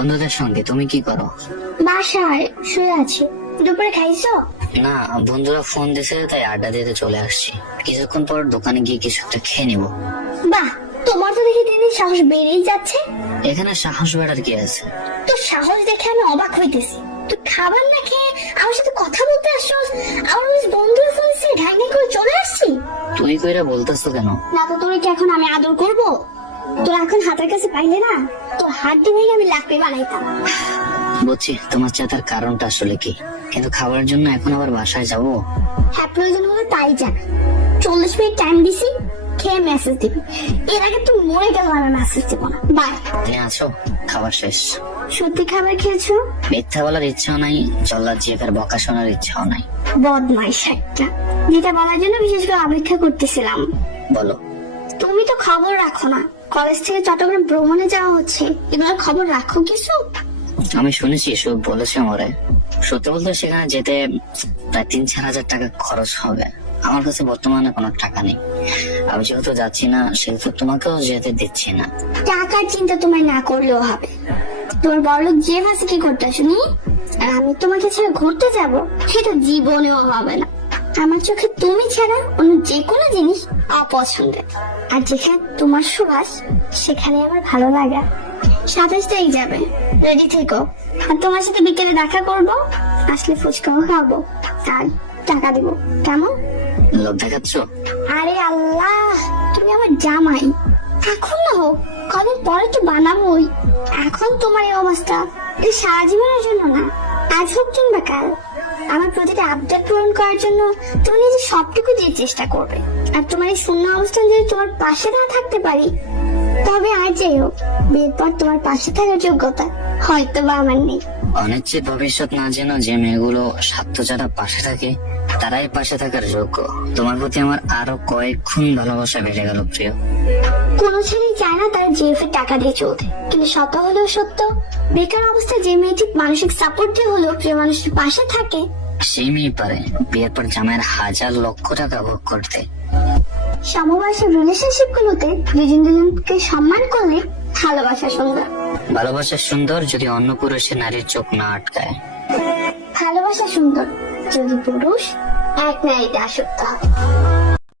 বন্ধুদের সঙ্গে। তুমি কি করো? বাসায় শুয়ে আছি। দুপুরে খাইছো? না, বন্ধুরা ফোন দিছে তাই আড্ডা দিতে চলে আসছি। কিছুক্ষণ পর দোকানে গিয়ে কিছু একটা খেয়ে নিবো। বাহ, তোমার তো দেখি দিন সাহস বেড়েই যাচ্ছে। এখানে সাহস বেড়ার কি আছে? তোর সাহস দেখে আমি অবাক হইতেছি। তুই খাবার না খেয়ে আমার সাথে কথা বলতে আসছস, আমার ওই বন্ধুর ফোন দিছে ঘাইনি করে চলে আসছি। তুই কইরা বলতেছো কেন? না তো তোর কি এখন আমি আদর করব? তোর এখন হাতের কাছে পাইলে না, তোর হাতটি ভেঙে আমি লাকড়ি বানাইতাম। বুঝছি তোমার চেতার কারণটা আসলে কি, কিন্তু খাবারের জন্য এখন আবার বাসায় যাবো? হ্যাঁ, প্রয়োজন হলে তাই যা। 40 মিনিট টাইম দিছি, খেয়ে মেসেজ দিবি। এর আগে তুই মরে গেল আমি মেসেজ দিব না। বাই। তুমি আছো? খাবার শেষ। সত্যি খাবার খেয়েছো? মিথ্যা বলার ইচ্ছাও নাই, জল্লাদ জিফের বকা শোনার ইচ্ছাও নাই। বদমাইশ একটা, যেটা বলার জন্য বিশেষ করে অপেক্ষা করতেছিলাম। বলো। তুমি তো খবর রাখো না, কলেজ থেকে চট্টগ্রাম ভ্রমণে যাওয়া হচ্ছে, এবার খবর রাখো কিছু? আমি শুনেছি, সব বলেছে আমারে। সত্যি বলতে সেখানে যেতে প্রায় 3-4 হাজার টাকা খরচ হবে। আমার কাছে বর্তমানে কোনো টাকা নেই। আমি যেহেতু যাচ্ছি না, সেহেতু তোমাকেও যেতে দিচ্ছি না। টাকার চিন্তা তোমায় না করলেও হবে। তোমার বড়লোক যে ভাষা কি করতে শুনি, আর আমি তোমাকে ছেড়ে ঘুরতে যাব, সেটা জীবনেও হবে না। আমার চোখে তুমি ছাড়া অন্য যে কোনো জিনিস অপছন্দের, আর যেখানে তোমার সুবাস সেখানে আমার ভালো লাগা। 27 তারিখ যাবে, রেডি থেকো। আর তোমার সাথে বিকেলে দেখা করবো, আসলে ফুচকাও খাবো আর টাকা দিব, কেমন? লোভ দেখাচ্ছ? আরে আল্লাহ, তুমি আমার জামাই। এখন না হোক, কদিন পরে তো বানাবোই। এখন তোমার এই অবস্থা, এটা সারা জীবনের জন্য না, আজ হোক কিংবা কাল। আমার প্রতিটা আপডেট পূরণ করার জন্য তুমি নিজে সবটুকু দিয়ে চেষ্টা করবে। আর তোমার এই শূন্য অবস্থান যদি তোমার পাশে না থাকতে পারি, তবে আর যাই হোক, বিয়ের পর তোমার পাশে থাকার যোগ্যতা হয়তো বা আমার নেই। অনিশ্চিত ভবিষ্যৎ না যেন যে মেয়েগুলো স্বার্থ যারা পাশে থাকে, তারাই পাশে থাকার যোগ্য। তোমার প্রতি আমার আরো কয়েক গুণ ভালোবাসা বেড়ে গেল প্রিয়। কোন ছেলেই চায় না তার জিএফ এর টাকা দিয়ে চলতে, কিন্তু সত্য হলেও সত্য, বেকার অবস্থায় যে মেয়েটি মানসিক সাপোর্ট দিয়ে হলেও প্রিয় মানুষের পাশে থাকে, সেই মেয়ে পারে বিয়ের পর জামাইয়ের 1,000,00,000 টাকা ভোগ করতে। সমবয়সের রিলেশনশিপ গুলোতে দুজন দুজনকে সম্মান করলে ভালোবাসা সুন্দর। ভালোবাসা সুন্দর যদি অন্য পুরুষের নারীর চোখ না আটকায়। ভালোবাসা সুন্দর যদি পুরুষ এক নারীতে আসক্ত হয়।